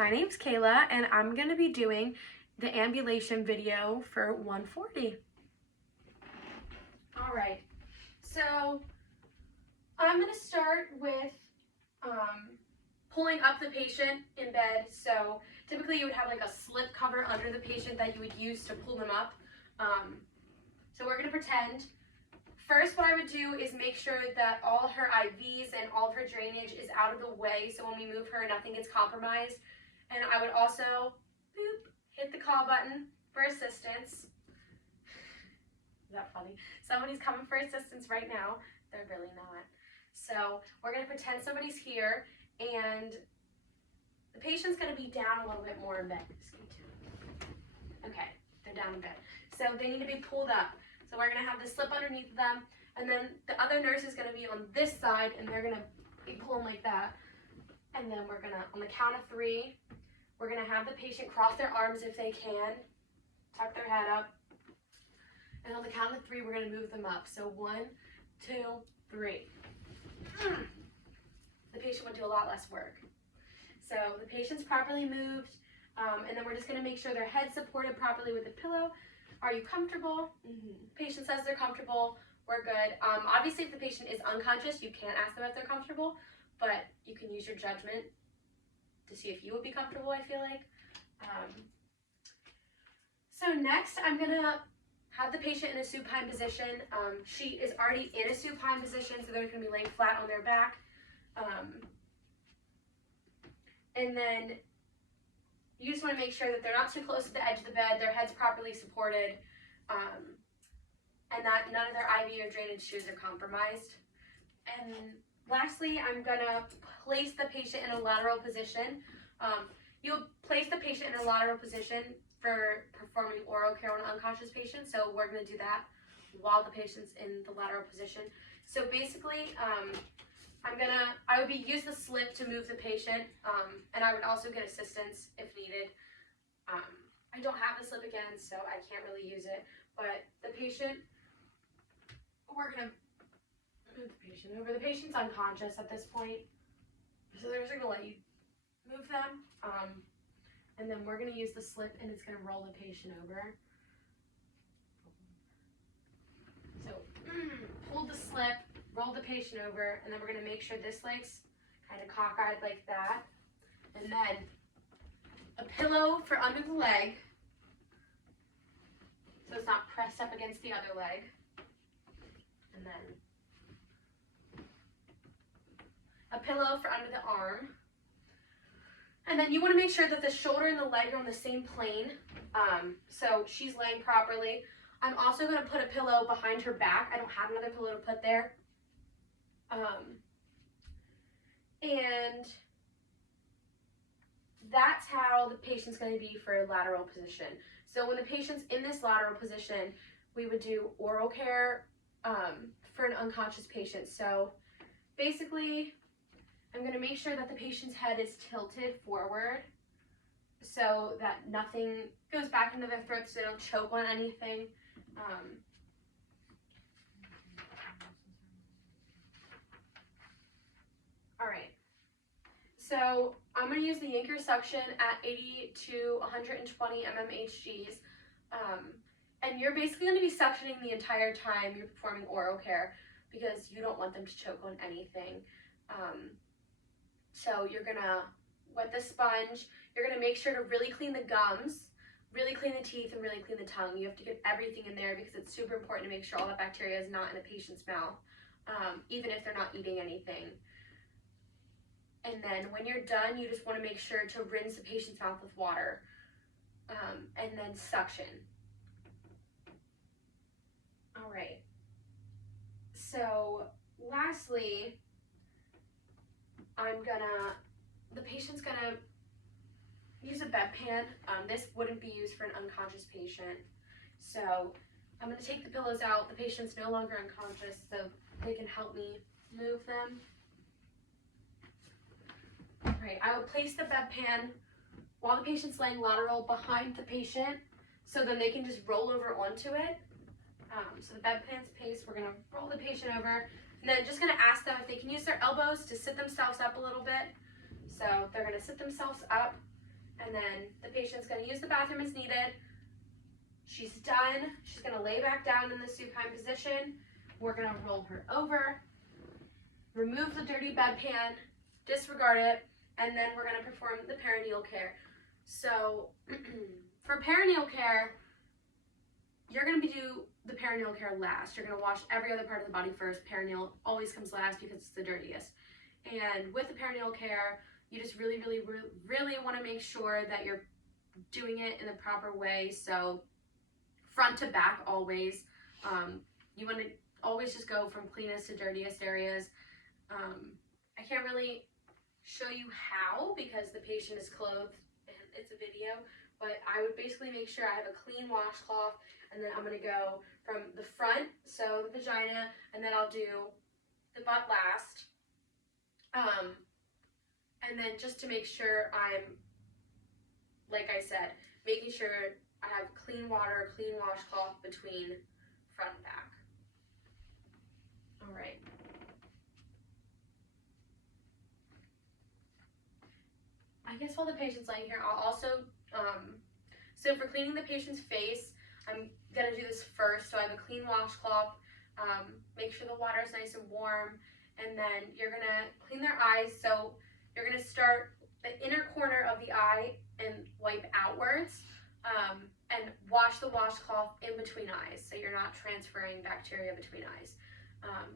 My name's Kayla and I'm going to be doing the ambulation video for 140. Alright, so I'm going to start with pulling up the patient in bed. So typically you would have like a slip cover under the patient that you would use to pull them up. So we're going to pretend. First, what I would do is make sure that all her IVs and all of her drainage is out of the way, so when we move her, nothing gets compromised. And I would also, boop, hit the call button for assistance. Is that funny? Somebody's coming for assistance right now. They're really not. So we're going to pretend somebody's here, and the patient's going to be down a little bit more in bed. Okay, they're down in bed. So they need to be pulled up. So we're going to have the slip underneath them, and then the other nurse is going to be on this side, and they're going to be pulling like that. And then we're going to, on the count of 3, we're going to have the patient cross their arms if they can, tuck their head up. And on the count of 3, we're going to move them up. So 1, 2, 3. The patient would do a lot less work. So the patient's properly moved, and then we're just going to make sure their head's supported properly with the pillow. Are you comfortable? Patient says they're comfortable. We're good. Obviously, if the patient is unconscious, you can't ask them if they're comfortable, but you can use your judgment to see if you would be comfortable, I feel like. So next, I'm going to have the patient in a supine position. She is already in a supine position, so they're going to be laying flat on their back. And then you just want to make sure that they're not too close to the edge of the bed, their head's properly supported, and that none of their IV or drainage shoes are compromised. And lastly, I'm going to place the patient in a lateral position. You'll place the patient in a lateral position for performing oral care on an unconscious patient, so we're going to do that while the patient's in the lateral position. So basically, I would use the slip to move the patient, and I would also get assistance if needed. I don't have the slip again, so I can't really use it, but the patient, we're gonna move the patient over. The patient's unconscious at this point, so they're just gonna let you move them, and then we're gonna use the slip, and it's gonna roll the patient over. So, hold the slip, roll the patient over, and then we're going to make sure this leg's kind of cockeyed like that. And then a pillow for under the leg, so it's not pressed up against the other leg. And then a pillow for under the arm. And then you want to make sure that the shoulder and the leg are on the same plane, so she's laying properly. I'm also going to put a pillow behind her back. I don't have another pillow to put there. And that's how the patient's going to be for lateral position. So when the patient's in this lateral position, we would do oral care for an unconscious patient. So basically, I'm going to make sure that the patient's head is tilted forward so that nothing goes back into their throat, so they don't choke on anything. All right, so I'm going to use the Yinker suction at 80 to 120 mmHgs, and you're basically going to be suctioning the entire time you're performing oral care because you don't want them to choke on anything. So you're going to wet the sponge, you're going to make sure to really clean the gums, really clean the teeth, and really clean the tongue. You have to get everything in there because it's super important to make sure all that bacteria is not in the patient's mouth, even if they're not eating anything. And then when you're done, you just want to make sure to rinse the patient's mouth with water, and then suction. All right. So lastly, the patient's gonna use a bedpan. This wouldn't be used for an unconscious patient. So I'm going to take the pillows out. The patient's no longer unconscious, so they can help me move them. All right, I will place the bedpan while the patient's laying lateral behind the patient, so then they can just roll over onto it. So the bedpan's placed, we're going to roll the patient over, and then just going to ask them if they can use their elbows to sit themselves up a little bit. So they're going to sit themselves up, And then the patient's gonna use the bathroom as needed. She's done. She's gonna lay back down in the supine position. We're gonna roll her over, remove the dirty bedpan, disregard it, and then we're gonna perform the perineal care. So for perineal care, you're gonna do the perineal care last. You're gonna wash every other part of the body first. Perineal always comes last because it's the dirtiest. And with the perineal care, you just really want to make sure that you're doing it in the proper way. So front to back always. You want to always just go from cleanest to dirtiest areas. I can't really show you how because the patient is clothed and it's a video, but I would basically make sure I have a clean washcloth, and then I'm going to go from the front, so the vagina, and then I'll do the butt last. And then just to make sure I'm, like I said, making sure I have clean water, clean washcloth between front and back. All right. I guess while the patient's laying here, I'll also, so for cleaning the patient's face, I'm gonna do this first. So I have a clean washcloth, make sure the water is nice and warm, and then you're gonna clean their eyes. So you're gonna start the inner corner of the eye and wipe outwards, and wash the washcloth in between eyes, so you're not transferring bacteria between eyes.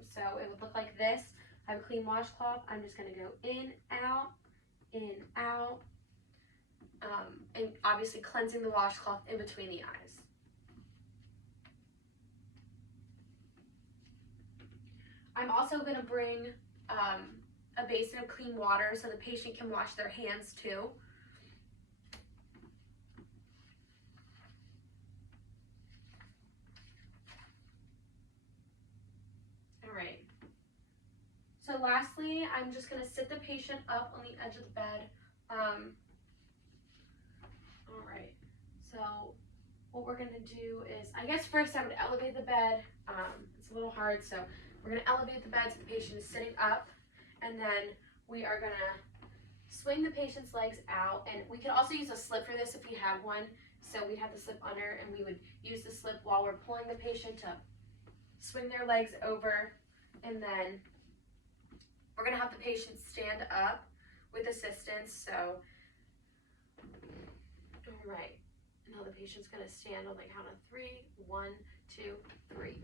So it would look like this. I have a clean washcloth. I'm just gonna go in, out, and obviously cleansing the washcloth in between the eyes. I'm also gonna bring a basin of clean water so the patient can wash their hands too. All right. So lastly, I'm just gonna sit the patient up on the edge of the bed. All right. So what we're gonna do is, I guess first I'm gonna elevate the bed. It's a little hard, so we're gonna elevate the bed so the patient is sitting up, and then we are gonna swing the patient's legs out, and we could also use a slip for this if we have one. So we'd have the slip under, and we would use the slip while we're pulling the patient to swing their legs over, and then we're gonna have the patient stand up with assistance. So, all right, now the patient's gonna stand on the count of 3, 1, 2, 3.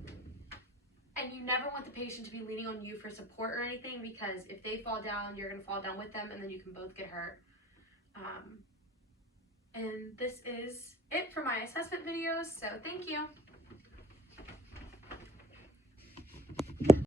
And you never want the patient to be leaning on you for support or anything, because if they fall down, you're gonna fall down with them, and then you can both get hurt. And this is it for my assessment videos, so thank you.